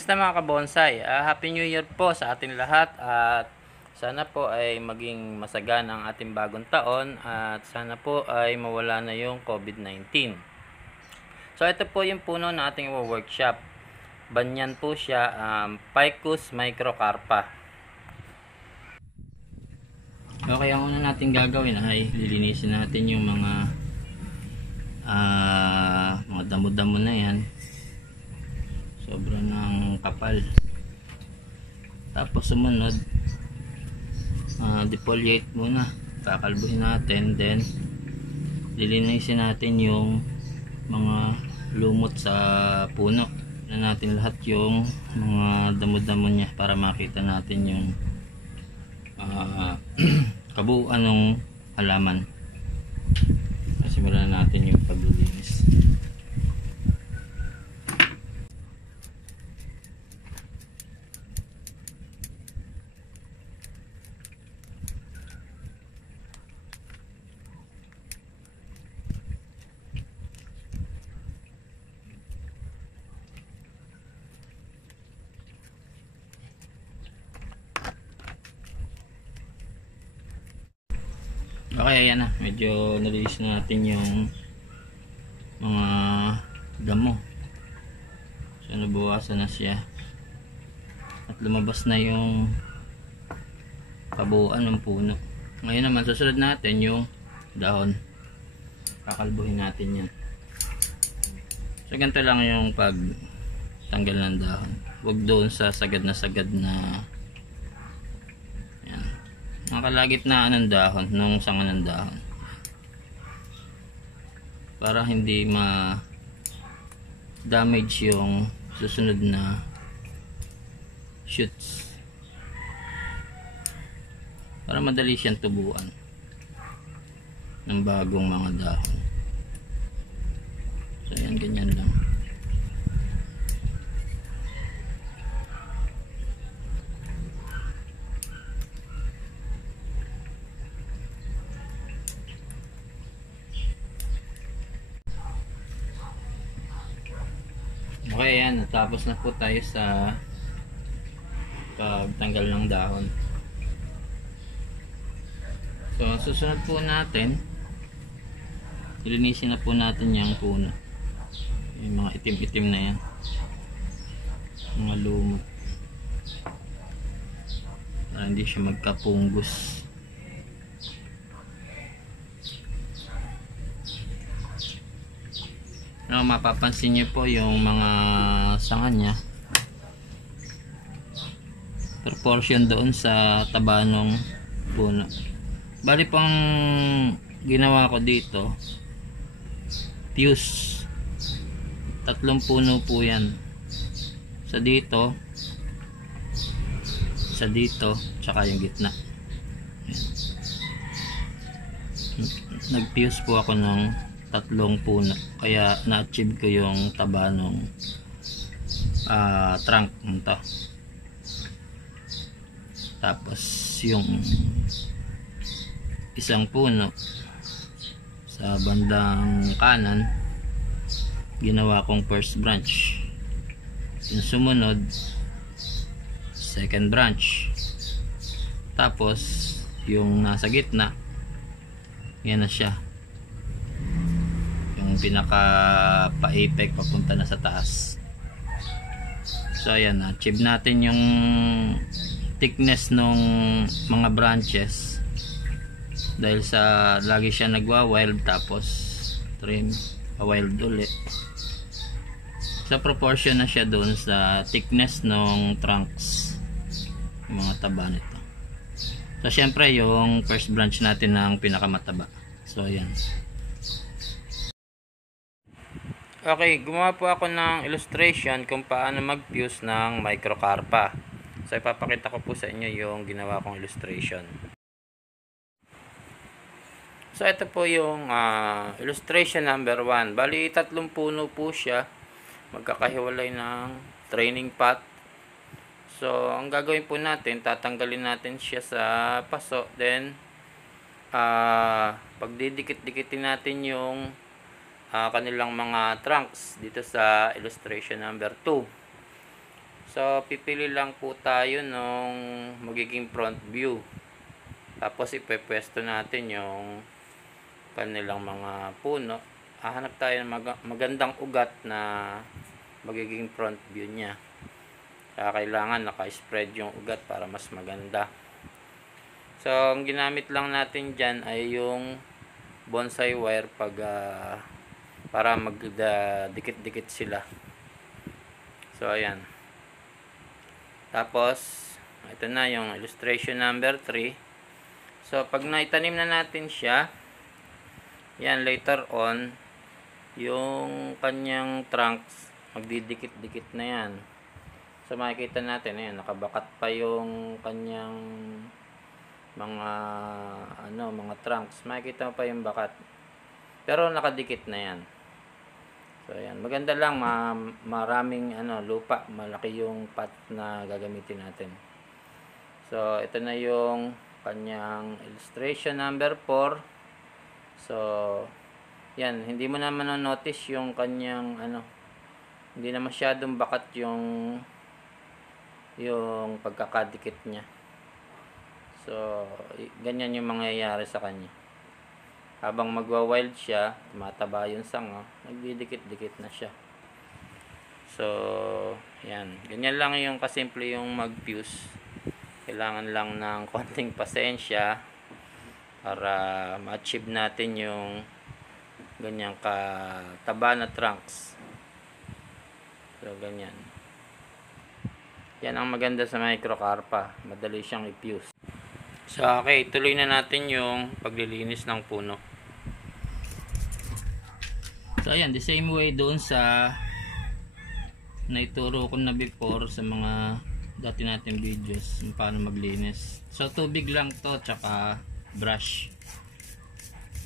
Kamusta mga kabonsai? Happy New Year po sa ating lahat at sana po ay maging masagana ang ating bagong taon at sana po ay mawala na yung COVID-19. So ito po yung puno na ating workshop. Banyan po siya, Ficus microcarpa. Okay, ang una natin gagawin ay lilinisin natin yung mga damo-damo na yan. Sobra ng kapal. Tapos sumunod, defoliate muna, kakalbuhin natin, then lilinisin natin yung mga lumot sa puno na natin lahat yung mga damo-damo niya para makita natin yung kabuuan ng halaman. Simulan natin yung paglilinis. Okay, ayan na. Medyo nalinis na natin yung mga damo. So, nabawasan na siya. At lumabas na yung kabuuan ng puno. Ngayon naman, susunod natin yung dahon. Kakalbuhin natin yan. So, ganito lang yung pagtanggal ng dahon. Huwag doon sa sagad na nakalagitnaan ng dahon, nung sanga ng dahon, para hindi ma-damage yung susunod na shoots, para madali siyang tubuan ng bagong mga dahon. So yan, ganyan lang. Okay, yan. Natapos na po tayo sa pagtanggal ng dahon. So, susunod po natin, ilinisin na po natin yung puno. Yung mga itim-itim na yan. Mga lumot. Para hindi siya magkapunggos. No, mapapansin niyo po yung mga sanga niya, proportion doon sa taba ng puno. Bali pang ginawa ko dito, fuse, 3 puno po yan. Sa dito, tsaka yung gitna. Nag-fuse po ako ng 3 puno, kaya na-achieve ko yung taba ng trunk nito. Tapos yung isang puno sa bandang kanan, ginawa kong first branch. Yung sumunod, second branch. Tapos yung nasa gitna, yan na siya, pinaka pa-apex papunta na sa taas. So ayan, achieve natin yung thickness ng mga branches dahil sa lagi siya nagwa-wild, tapos trim, wild ulit. Sa proportion na siya doon sa thickness ng trunks, yung mga taba nito. So syempre yung first branch natin ang pinakamataba. So ayan. Okay, gumawa po ako ng illustration kung paano mag-fuse ng microcarpa. So ipapakita ko po sa inyo yung ginawa kong illustration. So ito po yung illustration number 1. Bali 3 puno po siya, magkakahiwalay ng training pot. So ang gagawin po natin, tatanggalin natin siya sa paso, then pagdidikit-dikitin natin yung kanilang mga trunks dito sa illustration number 2. So pipili lang po tayo nung magiging front view. Tapos ipepwesto natin yung kanilang mga puno. Hahanap tayo ng magandang ugat na magiging front view niya. Kaya kailangan naka-spread yung ugat para mas maganda. So ang ginamit lang natin dyan ay yung bonsai wire para magdikit-dikit sila. So ayan. Tapos ito na yung illustration number 3. So pag naitanim na natin siya, yan, later on yung kanyang trunks magdidikit-dikit na yan. So makikita natin, ayan, nakabakat pa yung kanyang mga trunks. Makikita pa yung bakat. Pero nakadikit na yan. So ayan, maganda lang, maraming lupa, malaki yung pot na gagamitin natin. So ito na yung kanyang illustration number 4. So yan, hindi mo na manonotice yung kanyang hindi na masyadong bakat yung pagkakadikit niya. So ganyan yung mangyayari sa kanya. Habang magwa-wild siya, tumataba yung sanga, nagdidikit-dikit na siya. So yan, ganyan lang yung kasimple yung mag-fuse. Kailangan lang ng konting pasensya para ma-achieve natin yung ganyang kataba na trunks. So ganyan. Yan ang maganda sa microcarpa, madali siyang i-fuse. So okay, tuloy na natin yung paglilinis ng puno. So ayan, the same way doon sa naituro ko na before sa mga dati natin videos paano maglinis. So tubig lang to, tsaka brush.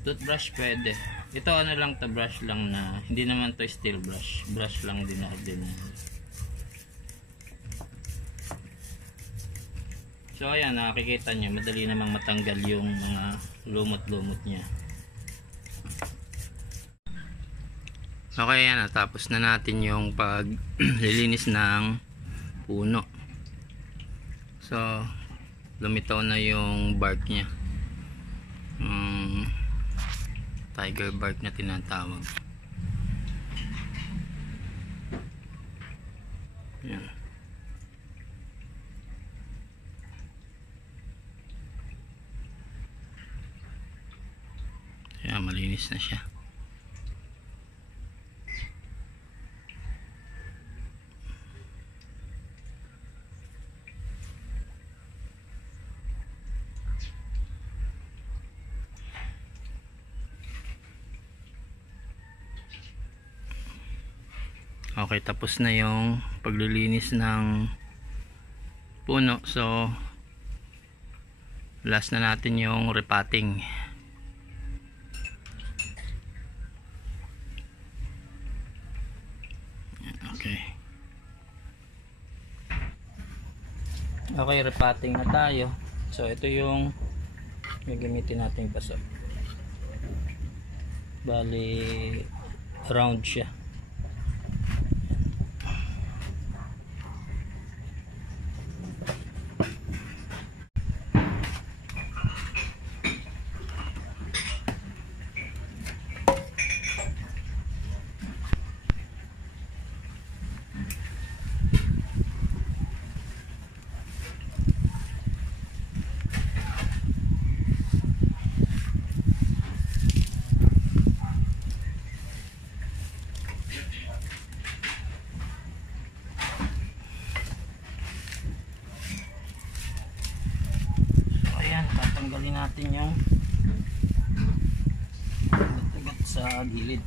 Toothbrush pwede. Ito lang to, brush lang na hindi naman to steel brush. Brush lang din na ordinary. So ayan, nakikita nyo, madali namang matanggal yung mga lumot-lumot nya. Okay, yan, natapos na natin yung paglilinis ng puno. So lumitaw na yung bark nya, tiger bark na tinatawag. Yan. Kaya malinis na siya. Okay, tapos na yung paglilinis ng puno. So last na natin yung repotting. Okay, repotting na tayo. So ito yung gagamitin nating paso. Bali round siya. Tanggalin natin yung tagat sa gilid.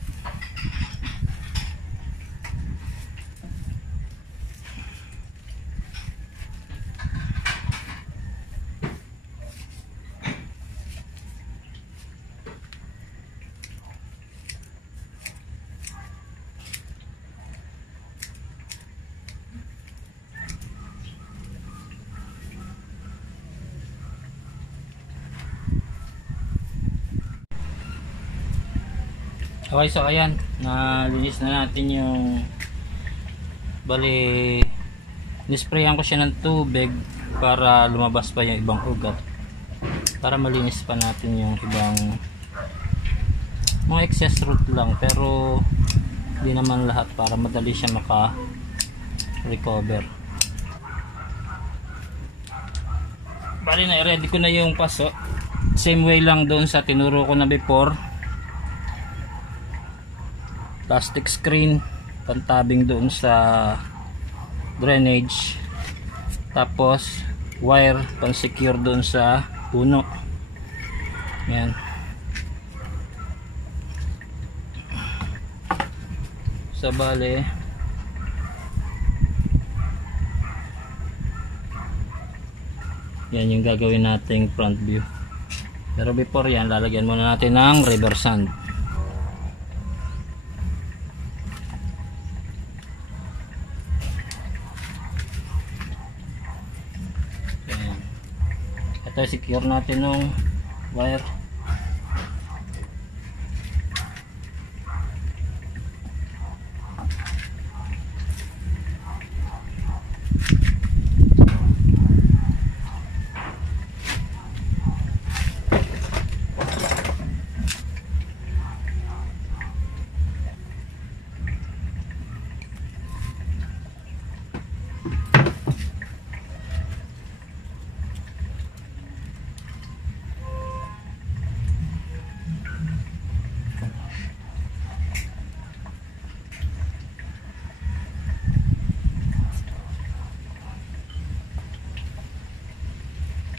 Okay, so ayan, nalinis na natin yung bali nisprayan ko siya ng tubig para lumabas pa yung ibang ugat, para malinis pa natin yung ibang mga excess root lang, pero hindi naman lahat, para madali siya maka recover. Bali na ready ko na yung paso, same way lang doon sa tinuro ko na before. Plastic screen pantabing doon sa drainage, tapos wire pan secure doon sa puno. Yan. So bale yan yung gagawin nating front view, pero before yan lalagyan muna natin ng river sand. Ito secure natin ng wire.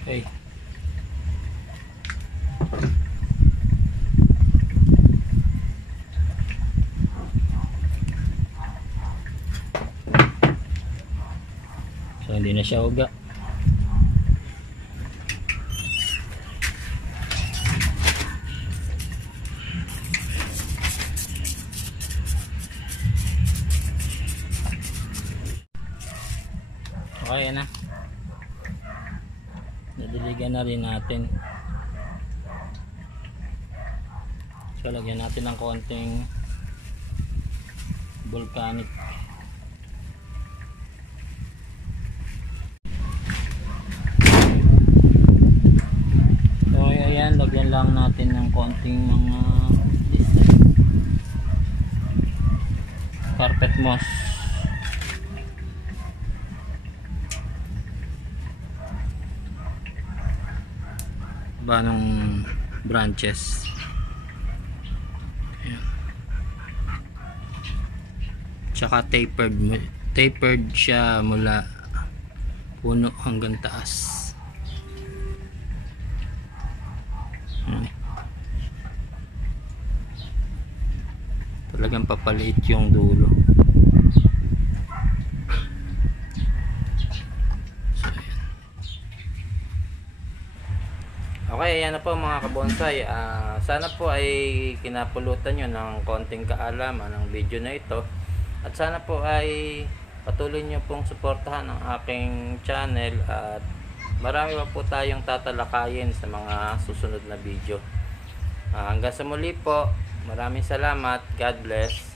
Okay. So hindi na siya uga. Okay na. Nadiligan na rin natin. So lagyan natin ng konting volcanic. So ayan, lagyan lang natin ng konting mga carpet moss. Ng branches. Ayan. Tsaka tapered siya mula puno hanggang taas. Ayan. Talagang papaliit yung dulo. Okay, yan na po mga kabonsai. Sana po ay kinapulutan nyo ng konting kaalaman ng video na ito. At sana po ay patuloy nyo pong suportahan ang aking channel. At marami pa po tayong tatalakayin sa mga susunod na video. Hanggang sa muli po. Maraming salamat. God bless.